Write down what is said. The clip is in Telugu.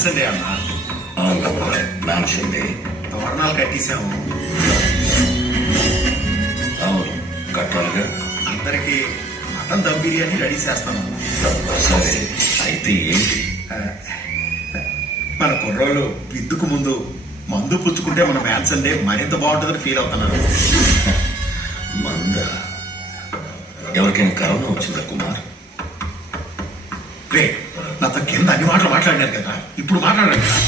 మ్యాన్షన్ డే అన్నా. Mansion day. తోరణాలు కట్టేశాము. అవును, కట్టాలిగా. అందరికి మటన్ దమ్ బిర్యానీ రెడీ చేస్తాను. సరే, అయితే ఏంటి? మన కుర్రోళ్ళు విద్దుకు ముందు మందు పుచ్చుకుంటే మన మ్యాన్షన్ డే మరింత బాగుంటుందని ఫీల్ అవుతున్నాను. మంద? ఎవరికైనా కరోనా వచ్చిందా కుమార్? రే, నాతో కింద అన్ని మాటలు మాట్లాడినారు కదా, ఇప్పుడు మాట్లాడండి కదా.